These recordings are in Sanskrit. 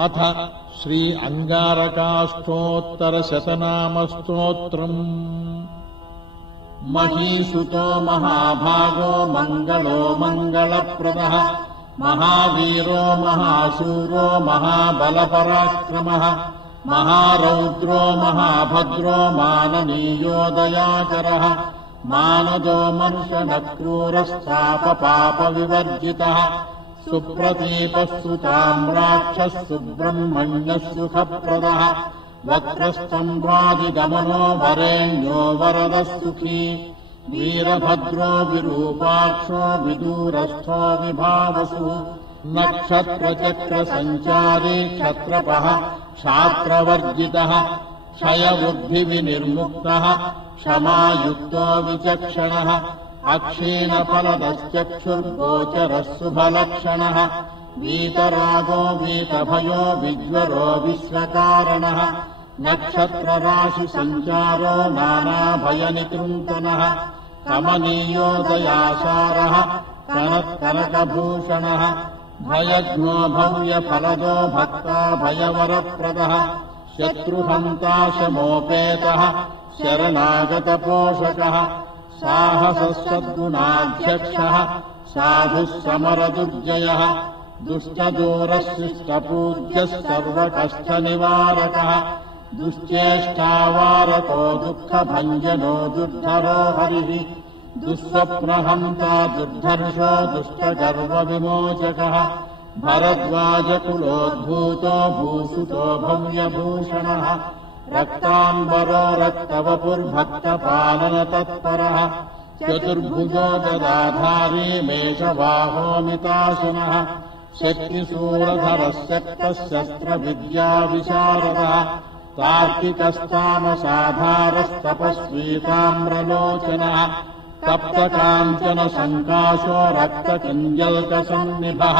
अथ श्री अंगारकाष्ठोत्तरशतनामस्तोत्रम्। महीसुतो महाभागो मंगलो मंगलप्रदः महावीरो महाशूरो महाबलपराक्रमः महारौद्रो महाभद्रो माननीयो दयाकरः मानदो मनुष्यनक्रूरस्तापपापविवर्जितः सुप्रतीपः सुताम्राक्षः सुब्रह्मण्यः सुखप्रदः वक्रस्तम्भादिगमनो वरेण्यो वरदः सुखी वीरभद्रो विरूपाक्षो विदूरस्थो विभावसु नक्षत्रचक्रसञ्चारी क्षत्रपः क्षात्रवर्जितः क्षयवृद्धिविनिर्मुक्तः क्षमायुक्तो विचक्षणः अक्षीणफलदश्चक्षुर्गोचरः शुभलक्षणः वीतरागो वीतभयो विज्वरो विश्वकारणः नक्षत्रराशिसञ्चारो नानाभयनिकृन्तनः कमनीयो दयासारः कनकभूषणः भयज्ञो भव्यफलदो भक्ता भयवरप्रदः शत्रुहन्ता शमोपेतः शरणागतपोषकः साहससद्गुणाध्यक्षः साधुः समरदुर्जयः दुष्टदूरशिष्टपूज्यः सर्वकष्टनिवारकः दुश्चेष्टावारको दुःखभञ्जनो दुर्धरो हरिः दुःस्वप्नहन्ता दुर्धर्षो दुष्टगर्वविमोचकः भरद्वाजकुलोद्भूतो भूषुतो भव्यभूषणः रक्ताम्बरो रक्तवपुर्भक्तपालनतत्परः चतुर्भुजो गदाधारी मेषवाहोमिताशनः शक्तिशूरधरः शक्तः शस्त्रविद्याविशारदः तार्किकस्तामसाधारस्तपस्वीताम्रलोचनः तप्तकाञ्चनसङ्काशो रक्तकिञ्जल्कसन्निभः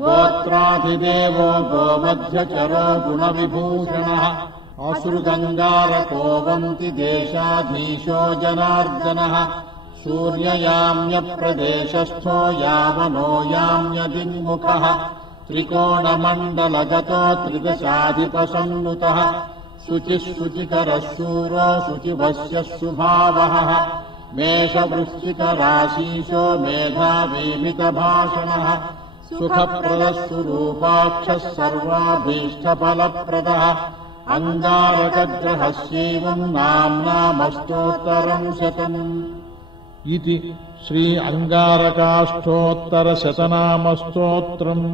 गोत्राधिदेवो गोमध्यचरो गुणविभूषणः असुरगङ्गारको देशाधीशो जनार्दनः सूर्ययाम्यप्रदेशस्थो यावनो याम्यदिङ्मुखः त्रिकोणमण्डलगतो त्रिदशाधिपसन्नुतः शुचिः शुचिकरः शूरो शुचिभस्यः सुभावः मेषवृश्चिकराशीशो मेधावीमितभाषणः सुखप्रदः सुरूपाक्षः सर्वाभीष्टफलप्रदः अंगारकग्रहस्यैवं नाम्नामष्टोत्तरं शतम्। इति श्री अंगारकाष्ठोत्तरशतनामस्तोत्रम्।